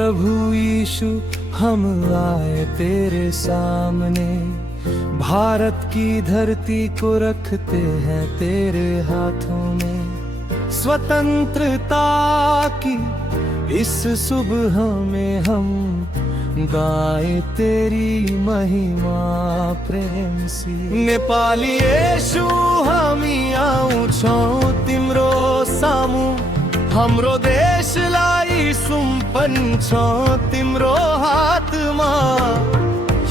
प्रभु यीशु हम आए तेरे सामने, भारत की धरती को रखते हैं तेरे हाथों में। स्वतंत्रता की इस सुबह में हम गाए तेरी महिमा प्रेम सी। नेपाली येशु हामी आउँछौं तिम्रो सामु, हाम्रो देशलाई सुम्पन छ तिम्रो हातमा।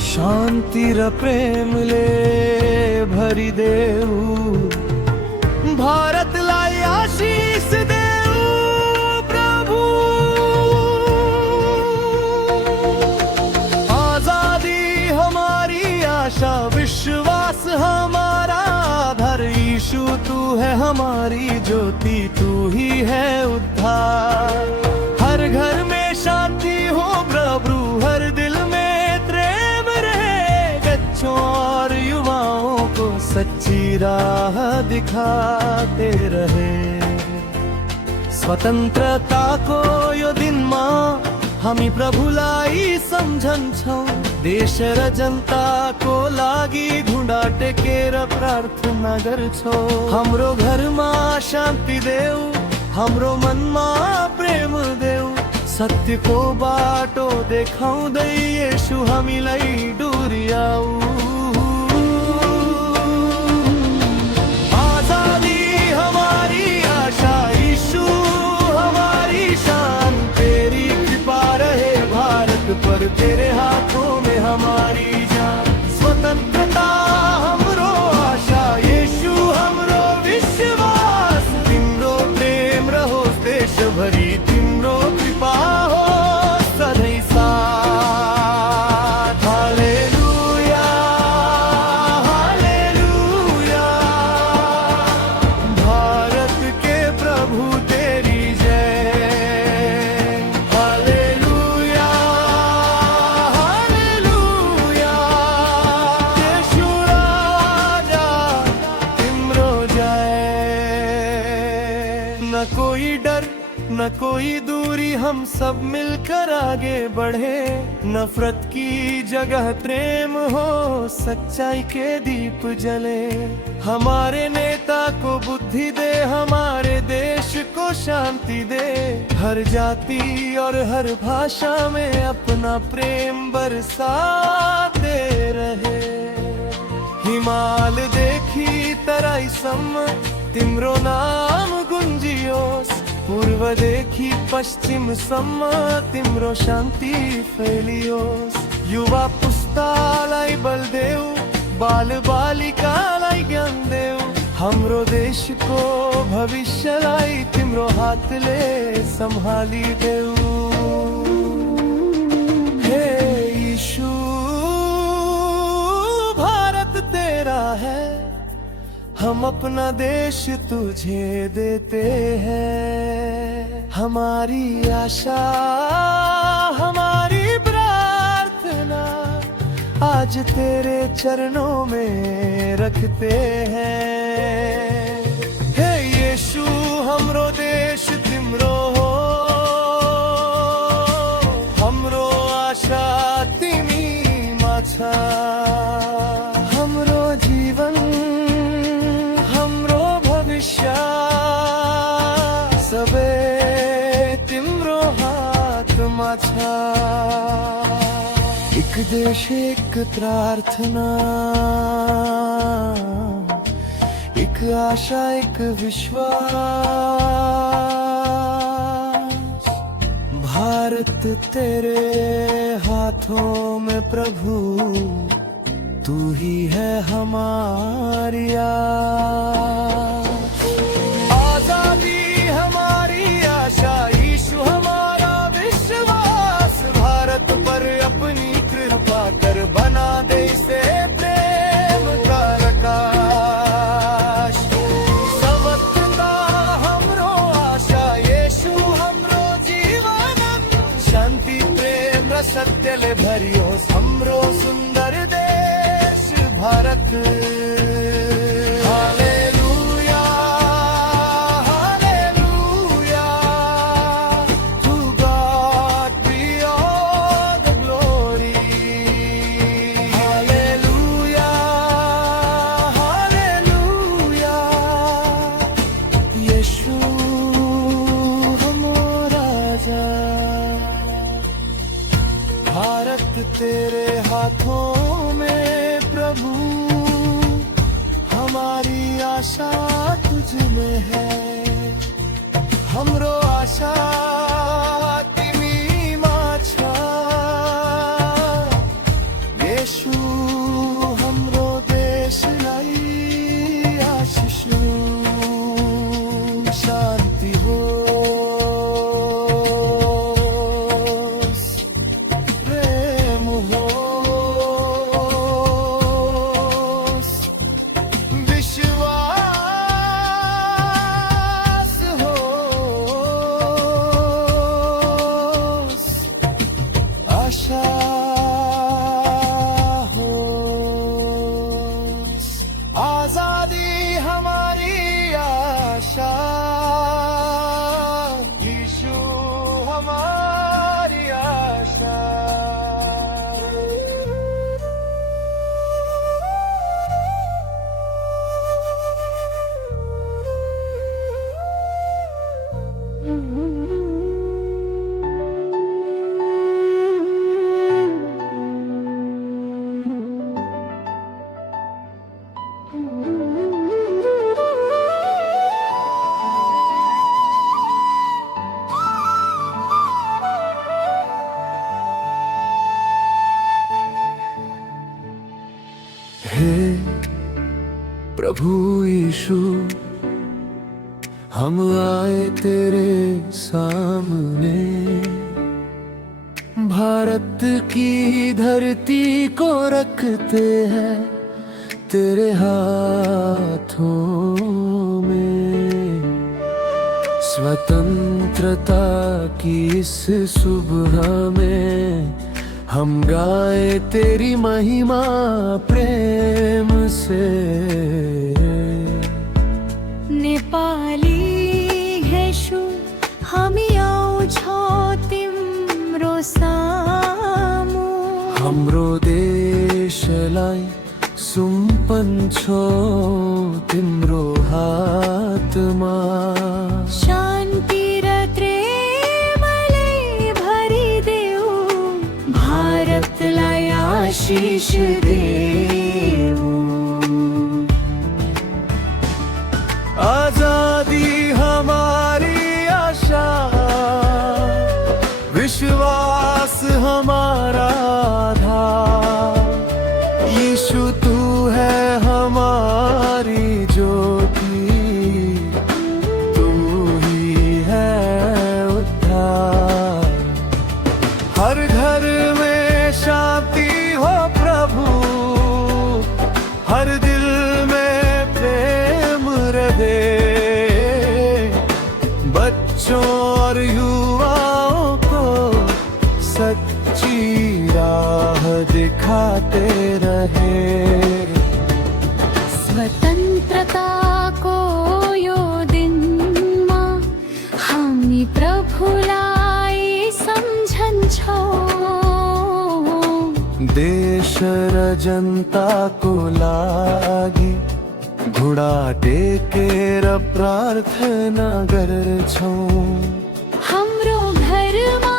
शान्ति र प्रेमले भरिदेऊ, भारतलाई आशीष देऊ प्रभु। आजादी हमारी आशा, विश्वास हमारा आधार। यीशु तू है हमारी ज्योति, तू ही है उद्धार। हर घर में शांति हो प्रभु, हर दिल में प्रेम रहे। बच्चों और युवाओं को सच्ची राह दिखाते रहे। स्वतन्त्रताको यो दिनमा हामी प्रभुलाई सम्झन्छौं। देश र जनताको लागि घुँडा टेकेर प्रार्थना गर्छौं। हाम्रो घरमा शान्ति देऊ, हाम्रो मनमा प्रेम देऊ। सत्यको बाटो देखाउँदै येशू हामीलाई डोर्याऊ। आजादी हमारी आशा, यीशु हमारी शान। तेरी कृपा रहे भारत पर, तेरे हाथों में हमारी जान। स्वतंत्रता हमरो आशा, यीशु हमरो विश्वास। तिम्रो प्रेम रहो देश भरी, तिम्रो कृपा हो सधैँ साथ। हालेलुया हालेलुया, भारत के प्रभु तेरी जय। हालेलुया हालेलुया, यीशु राजा तिम्रो जय। न कोई डर न कोई दूरी, हम सब मिलकर आगे बढ़े। नफरत की जगह प्रेम हो, सच्चाई के दीप जले। हमारे नेता को बुद्धि दे, हमारे देश को शांति दे। हर जाति और हर भाषा में अपना प्रेम बरसाते रहे। हिमाल देखी तराई सम, तिम्रो नाम गुंजियोस्। पूर्व देखी पश्चिम सम्म, तिम्रो शान्ति फैलियोस्। युवा पुस्तालाई बल देऊ, बाल बालिकालाई ज्ञान देऊ। हाम्रो देशको भविष्यलाई तिम्रो हातले सम्हाली देऊ। हे यीशु भारत तेरा है, हम अपना देश तुझे देते हैं। हमारी आशा हमारी प्रार्थना आज तेरे चरणों में रखते हैं। हे यीशु हमरो देश तिम्रो हो, हमरो आशा तिमी माछा। हमरो जीवन सबे तिम्रो हातमा छ। एक देश एक प्रार्थना, एक आशा एक विश्वास। भारत तेरे हाथों में प्रभु, तू ही है हमारी आस। आजादी हमारी आशा, यीशु हमारा विश्वास। भारत पर अपनी कृपा कर, बना दे इसे प्रेम का प्रकाश। स्वतंत्रता हमरो आशा, यीशु हमरो जीवन। शांति प्रेम र सत्यले भरियोस् हमरो सुंदर देश Bharat. Hallelujah hallelujah, to God be Bharat तेरे हाथों में प्रभु, हमारी आशा तुझ में है। हमरो आशा तिमी माछा, येशू हमरो देशलाई आशिषु शांति हो, प्रेम हो, विश्वास हो, आशा हो। आजादी हमारी आशा, यीशु हमारी आशा। हे प्रभु यीशु, हम आए तेरे सामने, भारत की धरती को रखते हैं तेरे हाथों में। स्वतंत्रता की इस सुबह में हम गाए तेरी महिमा प्रेम से। नेपाली येशू हामी आउँछौ तिम्रो सामु, हाम्रो देशलाई सुम्पन्छौ तिम्रो हातमा। शान्ति र प्रेमले भरिदेऊ, भारतलाई आशिष देऊ। आजादी हमारी आशा, विश्वास हमारा आधार। यीशु तू है हमारी ज्योति, तू ही है उद्धार। हर घर में शांति हो प्रभु, हर दिल में प्रेम रहे। बच्चों और युवाओं को सच्ची राह दिखाते रहे। स्वतन्त्रताको यो दिनमा हामी प्रभुलाई सम्झन्छौँ। देश र जनताको लागि घुँडा टेकेर प्रार्थना गर्छौँ। हाम्रो घरमा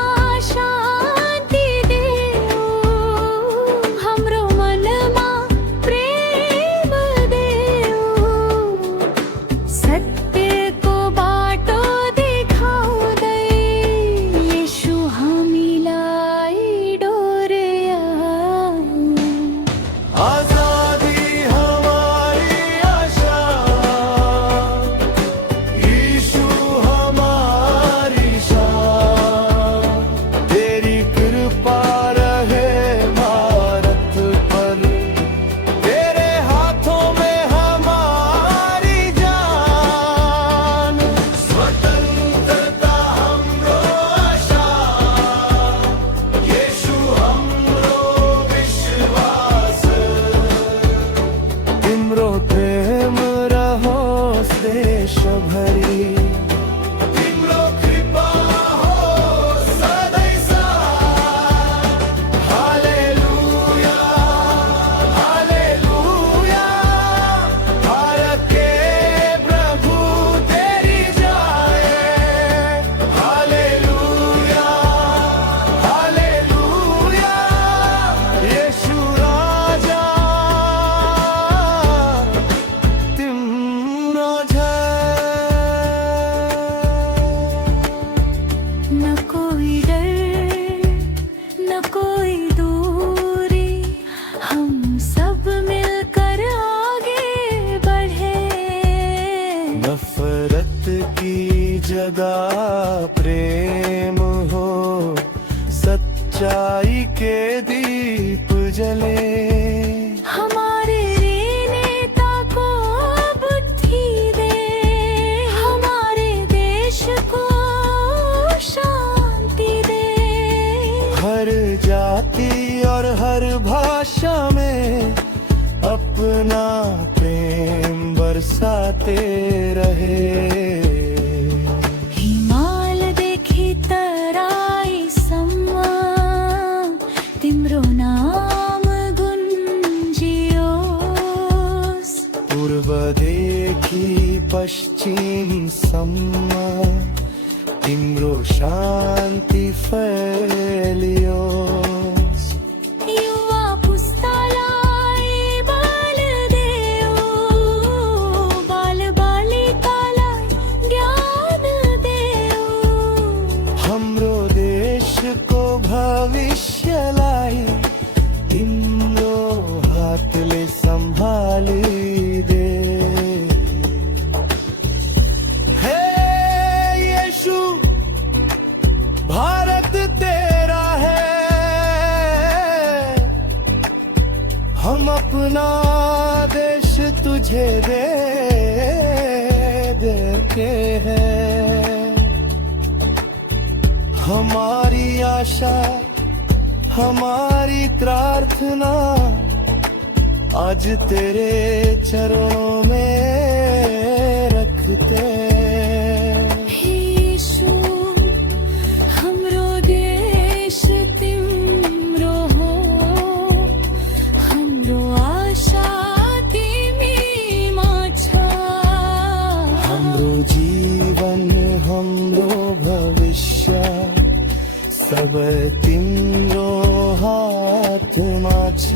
शान्ति देऊ, हाम्रो मनमा प्रेम देऊ। सत्यको बाटो देखाउँदै येशू हामीलाई डोर्याऊ। आजादी हमारी आशा, यीशु हमारी कोई दूरी, हम सब मिलकर आगे बढ़े। नफरत की जगह प्रेम हो, सच्चाई के दीप जले। हमारे नेता को बुद्धि दे, हमारे देश को शांति दे। हर जाति और हर भाषा में अपना प्रेम बरसाते रहे। हिमालदेखि तराई सम्म तिम्रो नाम गुन्जियोस्। पूर्वदेखि पश्चिमसम्म तिम्रो शान्ति फैलियोस्। युवा पुस्तालाई बल देऊ, बालबालिकालाई ज्ञान देऊ। हाम्रो देशको भविष्यलाई तिम्रो हातले सम्हालिदे। हे यीशु, भारत तेरा है, हम अपना देश तुझे दे देते हैं। हमारी आशा, हमारी प्रार्थना आज तेरे चरणों में रखते हैं। यीशु, हमरो देश तिम्रो हो, हाम्रो आशा तिमीमा छ। हाम्रो जीवन, हाम्रो भविष्य सब तिम्रो हातमा छ।